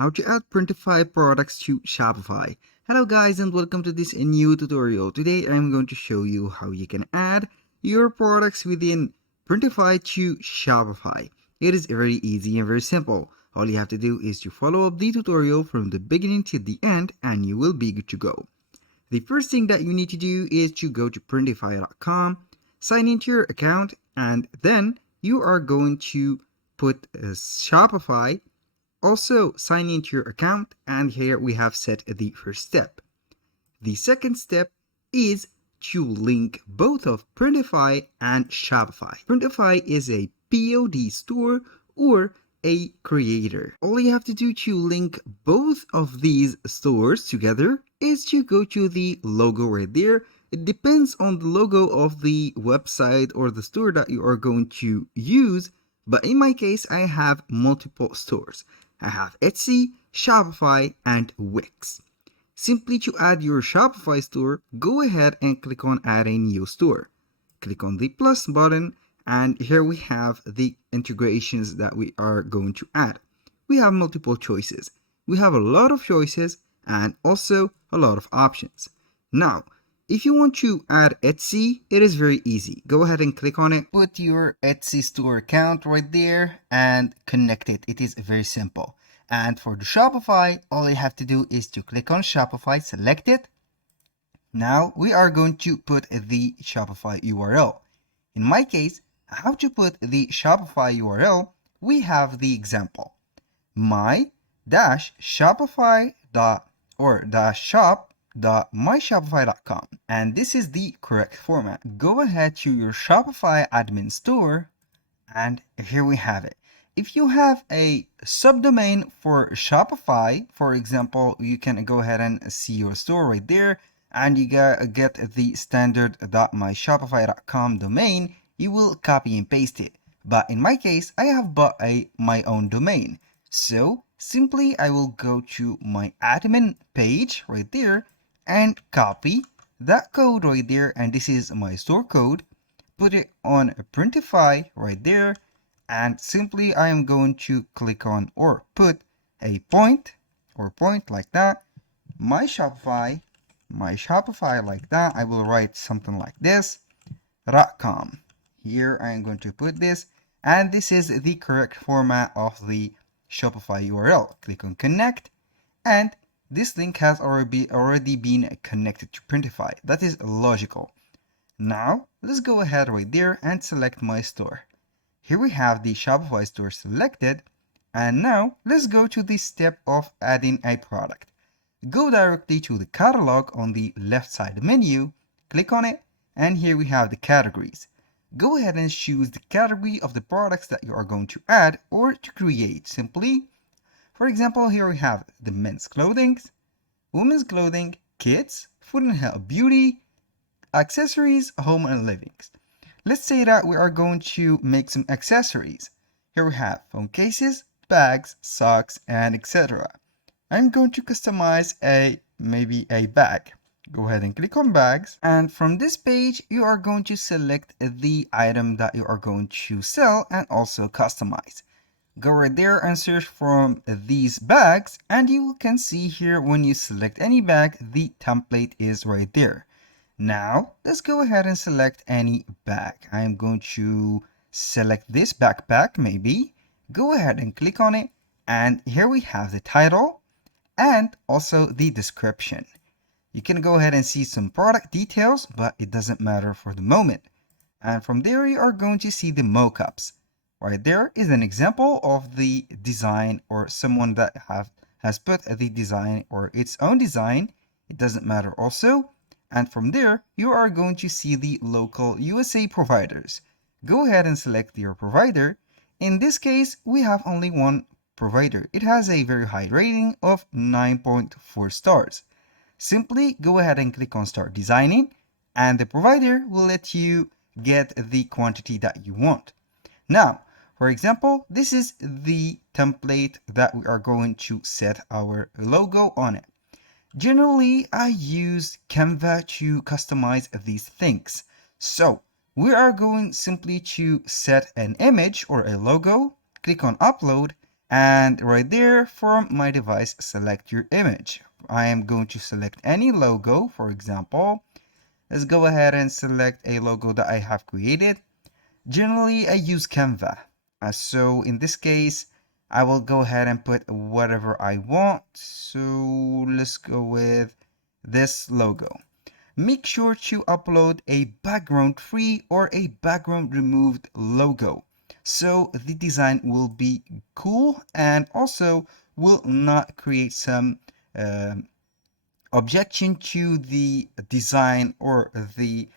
How to add Printify products to Shopify. Hello guys and welcome to this new tutorial. Today I'm going to show you how you can add your products within Printify to Shopify. It is very easy and very simple. All you have to do is to follow up the tutorial from the beginning to the end and you will be good to go. The first thing that you need to do is to go to printify.com, sign into your account, and then you are going to put Shopify. Also, sign into your account, and here we have set the first step. The second step is to link both of Printify and Shopify. Printify is a POD store or a creator. All you have to do to link both of these stores together is to go to the logo right there. It depends on the logo of the website or the store that you are going to use, but in my case I have multiple stores. I have Etsy, Shopify, and Wix. Simply to add your Shopify store, go ahead and click on Add a New Store. Click on the plus button, and here we have the integrations that we are going to add. We have multiple choices. We have a lot of choices and also a lot of options. Now, if you want to add Etsy, it is very easy. Go ahead and click on it. Put your Etsy store account right there and connect it. It is very simple. And for the Shopify, all you have to do is to click on Shopify, select it. Now we are going to put the Shopify URL. In my case, how to put the Shopify URL, we have the example. my-shopify.myshopify.com, and this is the correct format. Go ahead to your Shopify admin store, and here we have it. If you have a subdomain for Shopify, for example, you can go ahead and see your store right there, and you get the standard.myshopify.com domain. You will copy and paste it. But in my case, I have bought my own domain. So simply I will go to my admin page right there and copy that code right there. And this is my store code. Put it on Printify right there. And simply I am going to click on or put a point like that. My Shopify like that. I will write something like this, .com. Here I am going to put this, and this is the correct format of the Shopify URL. Click on connect, and this link has already been connected to Printify. That is logical. Now let's go ahead right there and select my store. Here we have the Shopify store selected, and now let's go to the step of adding a product. Go directly to the catalog on the left side menu, click on it, and here we have the categories. Go ahead and choose the category of the products that you are going to add or to create. Simply, for example, here we have the men's clothing, women's clothing, kids, food and health, beauty, accessories, home and livings. Let's say that we are going to make some accessories. Here we have phone cases, bags, socks, and etc. I'm going to customize maybe a bag. Go ahead and click on bags, and from this page you are going to select the item that you are going to sell and also customize. Go right there and search from these bags, and you can see here when you select any bag, the template is right there. Now let's go ahead and select any bag. I am going to select this backpack maybe. Go ahead and click on it, and here we have the title and also the description. You can go ahead and see some product details, but it doesn't matter for the moment. And from there you are going to see the mockups. Right there is an example of the design, or someone that has put the design or its own design. It doesn't matter also. And from there you are going to see the local USA providers. Go ahead and select your provider. In this case we have only one provider. It has a very high rating of 9.4 stars. Simply go ahead and click on Start Designing, and the provider will let you get the quantity that you want. Now, for example, this is the template that we are going to set our logo on it. Generally, I use Canva to customize these things. So we are going simply to set an image or a logo, click on Upload, And right there, from my device, select your image. I am going to select any logo. For example, let's go ahead and select a logo that I have created. Generally, I use Canva. So in this case, I will go ahead and put whatever I want. So let's go with this logo. Make sure to upload a background free or a background removed logo, so the design will be cool and also will not create some objection to the design or the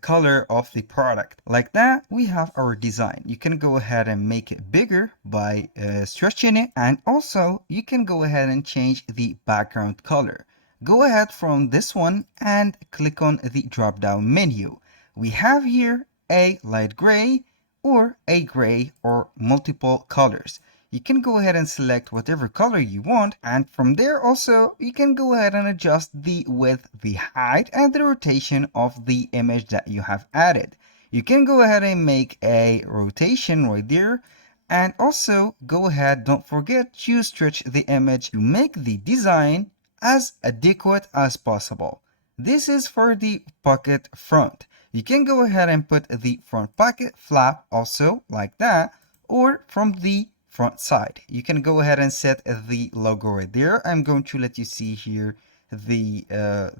color of the product. Like that, we have our design. You can go ahead and make it bigger by stretching it, and also you can go ahead and change the background color. Go ahead from this one and click on the drop down menu. We have here a light gray or a gray or multiple colors. You can go ahead and select whatever color you want, and from there also you can go ahead and adjust the width, the height, and the rotation of the image that you have added. You can go ahead and make a rotation right there, and also go ahead, don't forget to stretch the image to make the design as adequate as possible. This is for the pocket front. You can go ahead and put the front pocket flap also like that, or from the front side. You can go ahead and set the logo right there. I'm going to let you see here the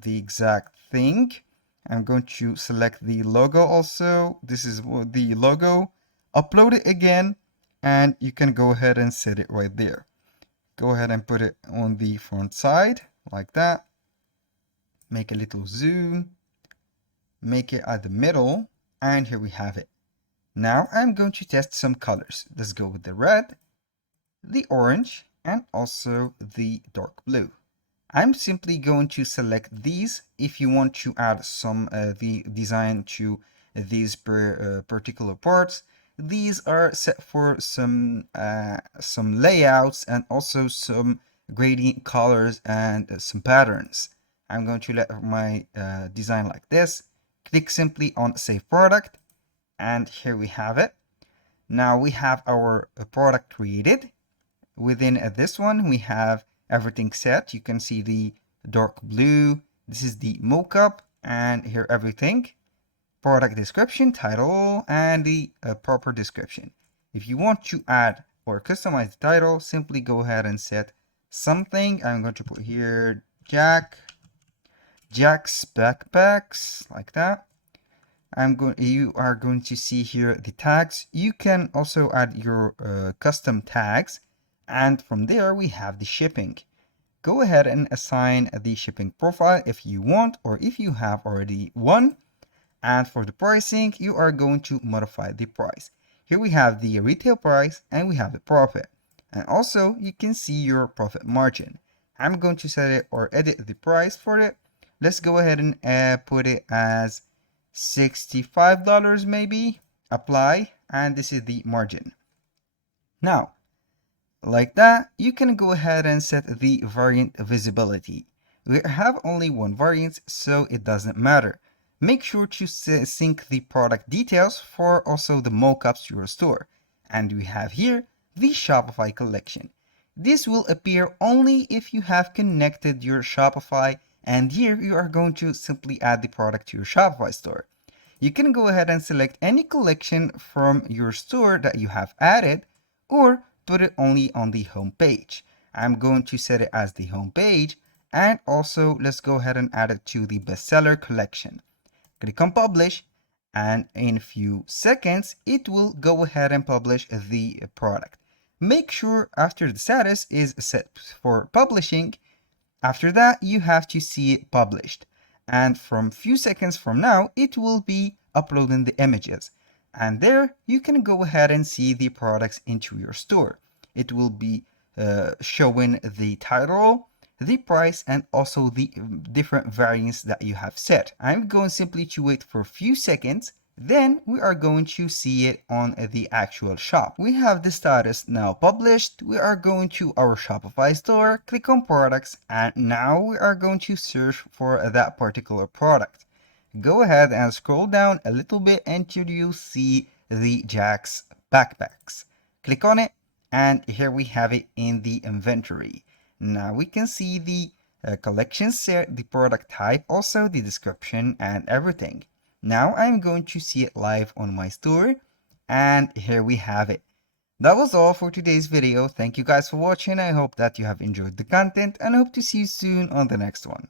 exact thing. I'm going to select the logo also. This is the logo. Upload it again, and you can go ahead and set it right there. Go ahead and put it on the front side like that. Make a little zoom. Make it at the middle, and here we have it. Now I'm going to test some colors. Let's go with the red, the orange, and also the dark blue. I'm simply going to select these. If you want to add some the design to these particular parts, these are set for some layouts and also some gradient colors and some patterns. I'm going to let my design like this. Click simply on Save Product, and here we have it. Now we have our product created. Within this one, we have everything set. You can see the dark blue. This is the mockup, and here everything. Product description, title, and the proper description. If you want to add or customize the title, simply go ahead and set something. I'm going to put here Jack's backpacks, like that. You are going to see here the tags. You can also add your custom tags, and from there we have the shipping. Go ahead and assign the shipping profile if you want, or if you have already one. And for the pricing, you are going to modify the price. Here we have the retail price and we have the profit. And also you can see your profit margin. I'm going to set it or edit the price for it. Let's go ahead and put it as $65 maybe. Apply, and this is the margin. Now, like that, you can go ahead and set the variant visibility. We have only one variant, so it doesn't matter. Make sure to sync the product details for also the mockups to your store. And we have here the Shopify collection. This will appear only if you have connected your Shopify, and here you are going to simply add the product to your Shopify store. You can go ahead and select any collection from your store that you have added, or put it only on the home page. I'm going to set it as the home page, and also let's go ahead and add it to the bestseller collection. Click on publish, and in a few seconds it will go ahead and publish the product. Make sure after the status is set for publishing, after that you have to see it published, and from few seconds from now it will be uploading the images, and there you can go ahead and see the products into your store. It will be showing the title, the price, and also the different variants that you have set. I'm going simply to wait for a few seconds, then we are going to see it on the actual shop. We have the status now published. We are going to our Shopify store, click on products, and now we are going to search for that particular product. Go ahead and scroll down a little bit until you see the Jack's backpacks. Click on it, and here we have it in the inventory. Now we can see the collection set, the product type, also the description and everything. Now I'm going to see it live on my store, and here we have it. That was all for today's video. Thank you guys for watching. I hope that you have enjoyed the content and hope to see you soon on the next one.